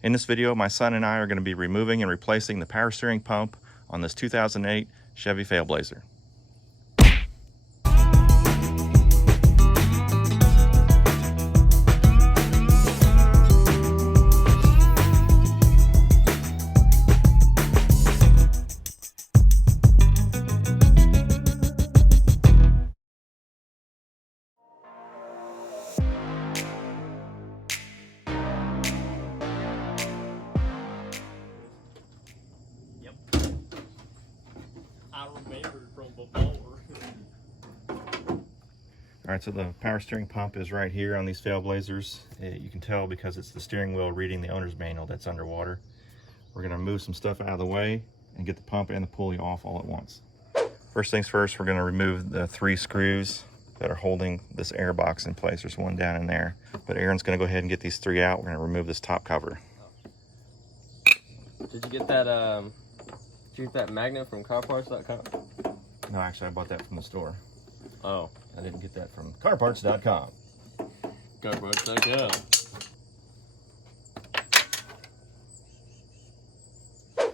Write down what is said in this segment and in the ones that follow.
In this video, my son and I are going to be removing and replacing the power steering pump on this 2008 Chevy Trailblazer. I remember from before. Alright, so the power steering pump is right here on these Failblazers. You can tell because it's the steering wheel reading the owner's manual that's underwater. We're going to move some stuff out of the way and get the pump and the pulley off all at once. First things first, we're going to remove the 3 screws that are holding this air box in place. There's one down in there. But Aaron's going to go ahead and get these 3 out. We're going to remove this top cover. Did you get that magnet from CarPartscom? No, actually I bought that from the store. Oh. I didn't get that from CarParts.com. CarPartscom.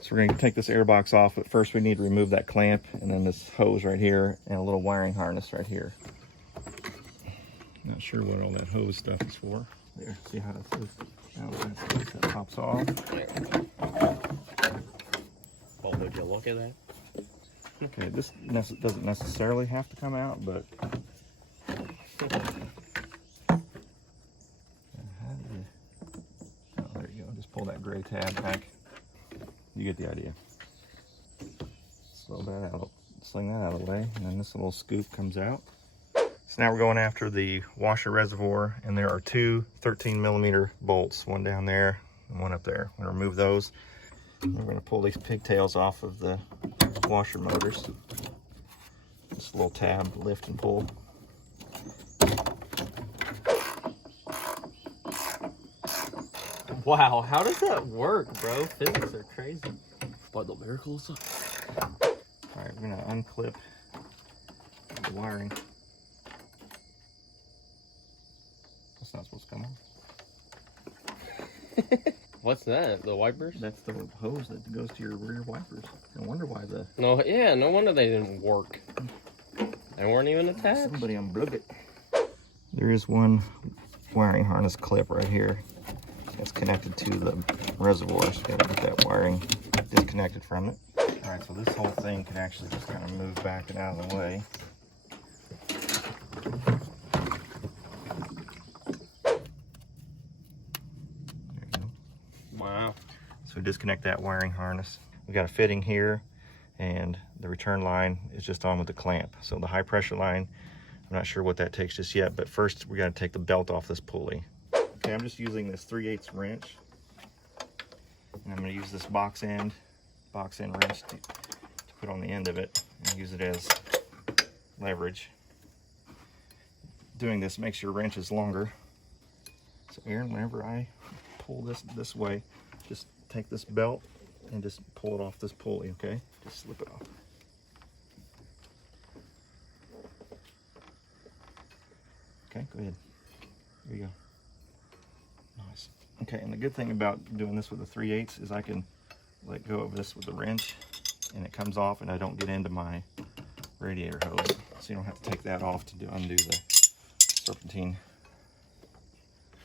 So we're going to take this air box off, but first we need to remove that clamp and then this hose right here and a little wiring harness right here. Not sure what all that hose stuff is for. There, see how that pops off. Well, would you look at that? Okay, this doesn't necessarily have to come out, but oh, there you go. Just pull that gray tab back. You get the idea. Sling that out of the way, and then this little scoop comes out. So now we're going after the washer reservoir, and there are 2 13mm bolts, one down there and one up there. I'm going to remove those. We're going to pull these pigtails off of the washer motors. This little tab, lift and pull. Wow, how does that work, bro? Physics are crazy. But the miracles. Alright, we're going to unclip the wiring. That's not supposed to come off. What's that? The wipers? That's the hose that goes to your rear wipers. No wonder why the... No, yeah, no wonder they didn't work. They weren't even attached. Somebody unplugged it. There is one wiring harness clip right here. It's connected to the reservoir, so you gotta get that wiring disconnected from it. Alright, so this whole thing can actually just kind of move back and out of the way. Wow. So we disconnect that wiring harness. We got a fitting here, and the return line is just on with the clamp. So the high pressure line, I'm not sure what that takes just yet, but first we got to take the belt off this pulley. Okay, I'm just using this 3/8 wrench, and I'm going to use this box end wrench to put on the end of it and use it as leverage. Doing this makes your wrenches longer. So Aaron, whenever I pull this way, just take this belt and just pull it off this pulley, okay? Just slip it off. Okay, go ahead. Here you go. Nice. Okay, and the good thing about doing this with the 3/8 is I can let go of this with the wrench and it comes off and I don't get into my radiator hose. So you don't have to take that off to undo the serpentine.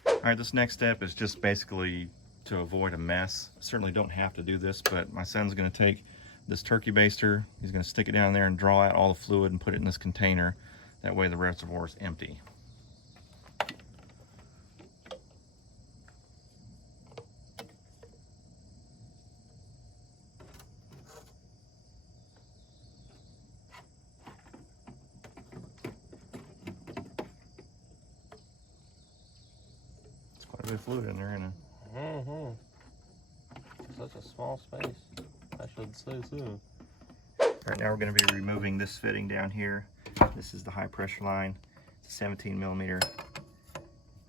Alright, this next step is just basically to avoid a mess. I certainly don't have to do this, but my son's going to take this turkey baster, he's going to stick it down there and draw out all the fluid and put it in this container. That way the reservoir is empty. It's quite a bit of fluid in there, isn't it? Such a small space. I should say so. Right now we're going to be removing this fitting down here. This is the high pressure line. It's a 17mm. I'm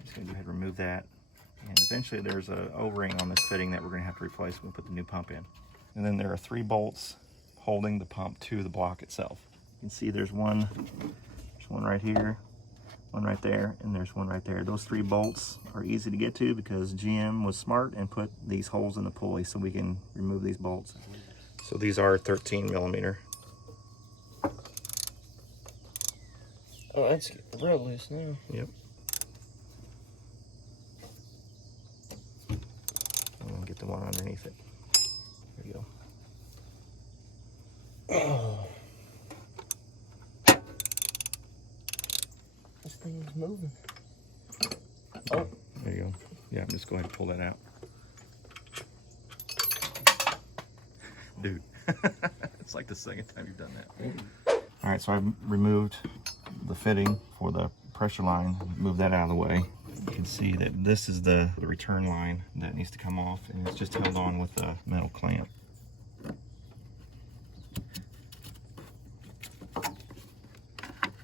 just going to go ahead and remove that. And eventually there's an O-ring on this fitting that we're going to have to replace when we put the new pump in. And then there are 3 bolts holding the pump to the block itself. You can see there's one right here, one right there, and there's one right there. Those 3 bolts are easy to get to because GM was smart and put these holes in the pulley so we can remove these bolts. So these are 13 millimeter. Oh, that's getting real loose now. Yep. And then get the one underneath it. There you go. Oh. This thing is moving. Oh. There you go. Yeah, just go ahead and pull that out. Dude, it's like the second time you've done that. All right, so I've removed the fitting for the pressure line, move that out of the way. You can see that this is the return line that needs to come off, and it's just held on with a metal clamp.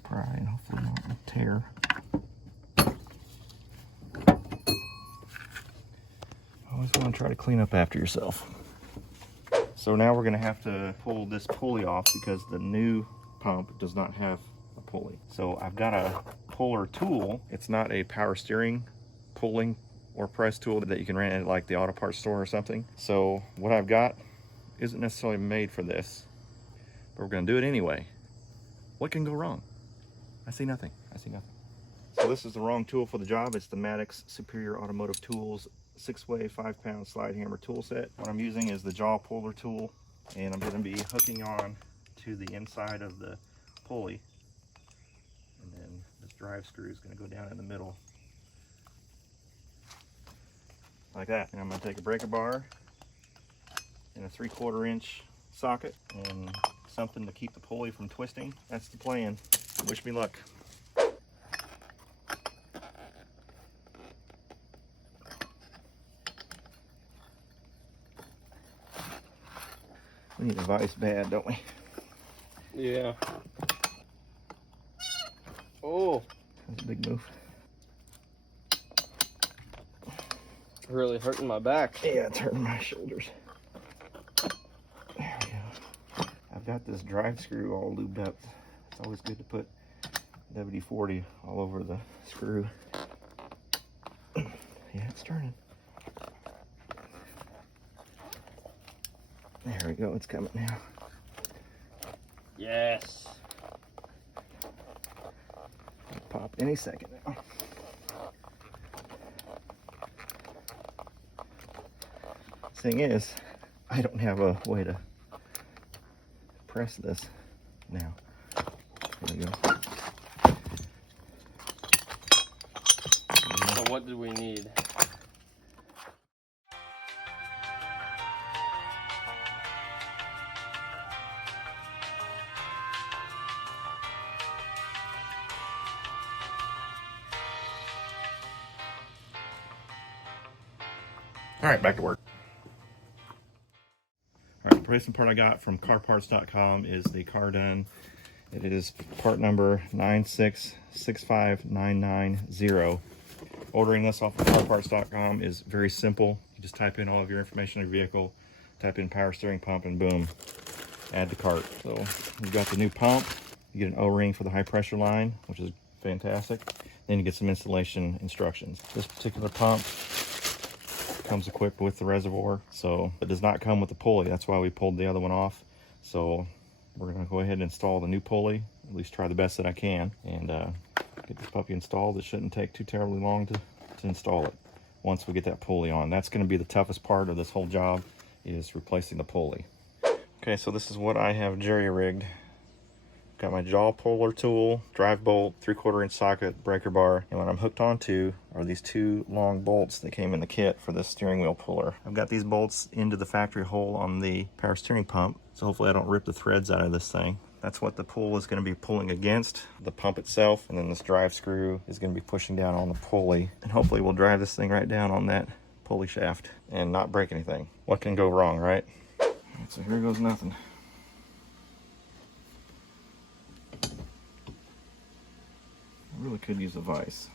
Pry and hopefully not tear. Always want to try to clean up after yourself. So now we're going to have to pull this pulley off because the new pump does not have a pulley. So I've got a puller tool. It's not a power steering pulling or press tool that you can rent at like the auto parts store or something. So what I've got isn't necessarily made for this, but we're going to do it anyway. What can go wrong? I see nothing. I see nothing. So this is the wrong tool for the job. It's the Maddox Superior Automotive Tools 6-way 5-pound slide hammer tool set. What I'm using is the jaw puller tool, and I'm going to be hooking on to the inside of the pulley, and then this drive screw is going to go down in the middle like that. And I'm going to take a breaker bar and a 3/4 inch socket and something to keep the pulley from twisting. That's the plan. Wish me luck. We need a vise bad, don't we? Yeah. Oh. That's a big move. Really hurting my back. Yeah, it's hurting my shoulders. There we go. I've got this drive screw all lubed up. It's always good to put WD-40 all over the screw. Yeah, it's turning. There we go, it's coming now. Yes. Pop any second now. Thing is, I don't have a way to press this now. There we go. So what do we need? All right, back to work. All right, the replacement part I got from CarPartscom is the car done. It is part number 9665990. Ordering this off of CarParts.com is very simple. You just type in all of your information on your vehicle, type in power steering pump, and boom, add to cart. So you've got the new pump. You get an O-ring for the high pressure line, which is fantastic. Then you get some installation instructions. This particular pump comes equipped with the reservoir, so it does not come with the pulley. That's why we pulled the other one off. So we're going to go ahead and install the new pulley, at least try the best that I can, and get this puppy installed. It shouldn't take too terribly long to install it once we get that pulley on. That's going to be the toughest part of this whole job, is replacing the pulley. Okay, so this is what I have jerry-rigged. Got my jaw puller tool, drive bolt, 3/4 inch socket, breaker bar, and what I'm hooked onto are these 2 long bolts that came in the kit for this steering wheel puller. I've got these bolts into the factory hole on the power steering pump, so hopefully I don't rip the threads out of this thing. That's what the pull is going to be pulling against, the pump itself, and then this drive screw is going to be pushing down on the pulley, and hopefully we'll drive this thing right down on that pulley shaft and not break anything. What can go wrong, right? All right, so here goes nothing. I really could use a vise.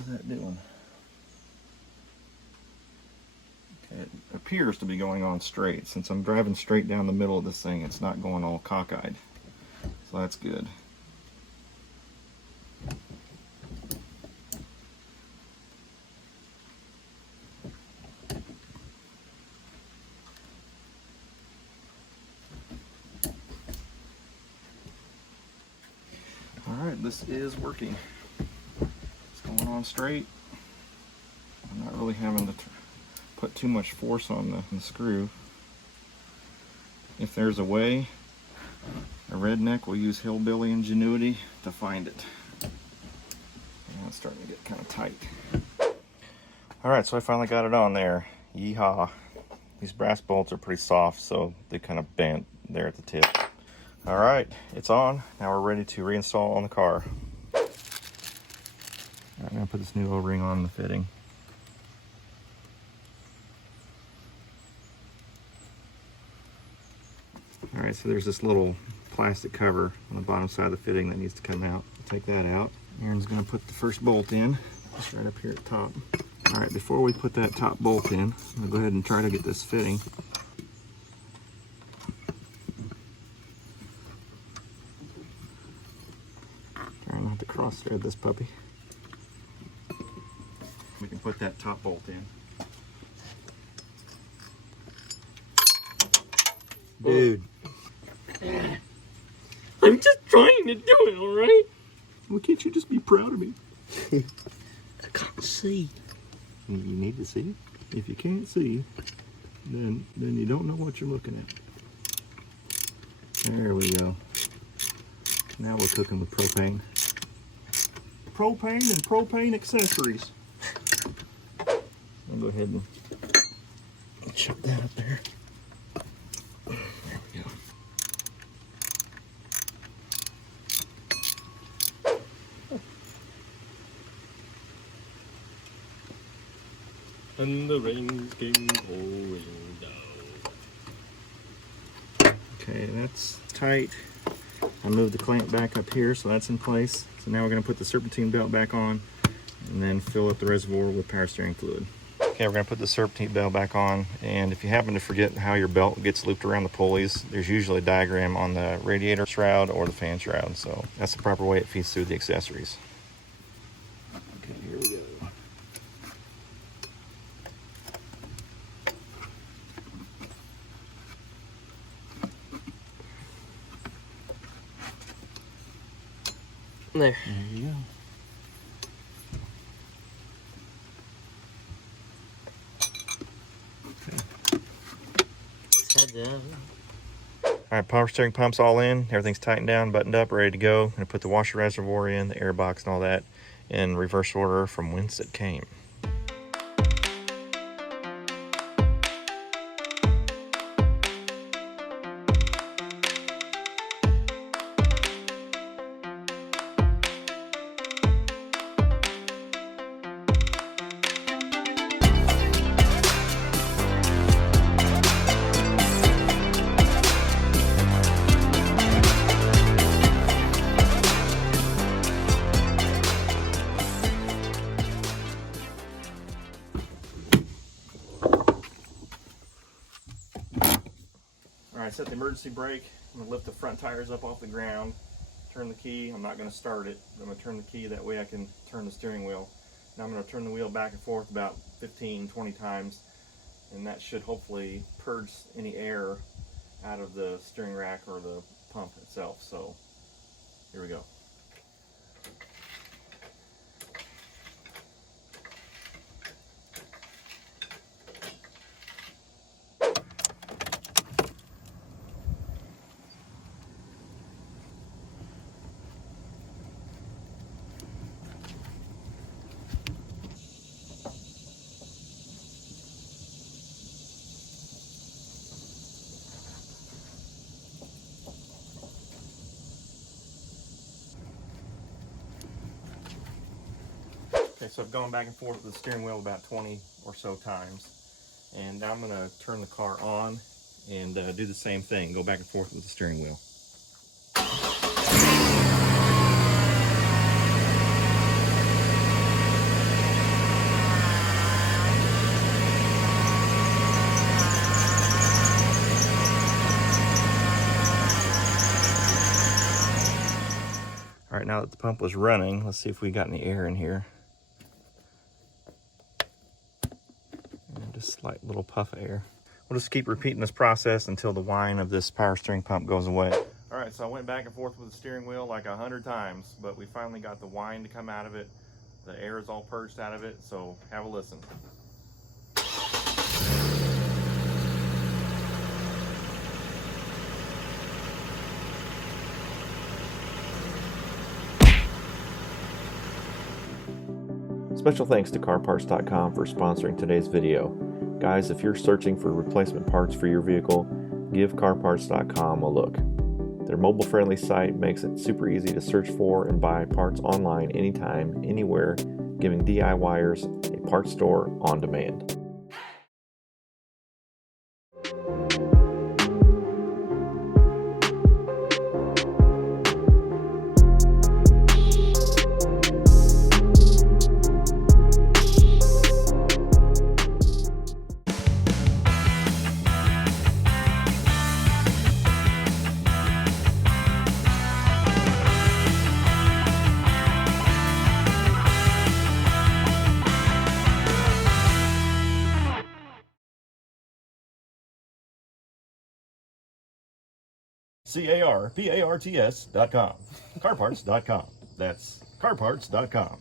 How's that doing? Okay, it appears to be going on straight. Since I'm driving straight down the middle of this thing, it's not going all cockeyed. So that's good. Alright, this is working. It's going on straight. I'm not really having to put too much force on the screw. If there's a way, a redneck will use hillbilly ingenuity to find it. Now it's starting to get kind of tight. Alright, so I finally got it on there. Yeehaw. These brass bolts are pretty soft, so they kind of bent there at the tip. Alright, it's on. Now we're ready to reinstall on the car. I'm going to put this new O-ring on the fitting. Alright, so there's this little plastic cover on the bottom side of the fitting that needs to come out. I'll take that out. Aaron's going to put the first bolt in, just right up here at the top. Alright, before we put that top bolt in, I'm going to go ahead and try to get this fitting. Trying not to cross thread this puppy. We can put that top bolt in. Dude. I'm just trying to do it, alright? Well, can't you just be proud of me? I can't see. You need to see. If you can't see, then you don't know what you're looking at. There we go. Now we're cooking with propane. Propane and propane accessories. I'll go ahead and chuck that up there. There we go. And the rain came pouring down. Okay, that's tight. I moved the clamp back up here, so that's in place. So now we're going to put the serpentine belt back on and then fill up the reservoir with power steering fluid. Okay, we're going to put the serpentine belt back on, and if you happen to forget how your belt gets looped around the pulleys, there's usually a diagram on the radiator shroud or the fan shroud, so that's the proper way it feeds through the accessories. Okay, here we go. There. There you go. Alright, power steering pump's all in, everything's tightened down, buttoned up, ready to go. I'm going to put the washer reservoir in, the air box and all that in reverse order from whence it came. Alright, set the emergency brake. I'm going to lift the front tires up off the ground, turn the key. I'm not going to start it. I'm going to turn the key, that way I can turn the steering wheel. Now I'm going to turn the wheel back and forth about 15-20 times, and that should hopefully purge any air out of the steering rack or the pump itself. So here we go. Okay, so I've gone back and forth with the steering wheel about 20 or so times. And now I'm going to turn the car on and do the same thing. Go back and forth with the steering wheel. right, now that the pump was running, let's see if we got any air in here. And just slight little puff of air. We'll just keep repeating this process until the whine of this power steering pump goes away. All right, so I went back and forth with the steering wheel like 100 times, but we finally got the whine to come out of it. The air is all purged out of it, so have a listen. Special thanks to CarPartscom for sponsoring today's video. Guys, if you're searching for replacement parts for your vehicle, give CarPartscom a look. Their mobile-friendly site makes it super easy to search for and buy parts online anytime, anywhere, giving DIYers a parts store on demand. CarParts.com. CarParts.com. That's CarParts.com.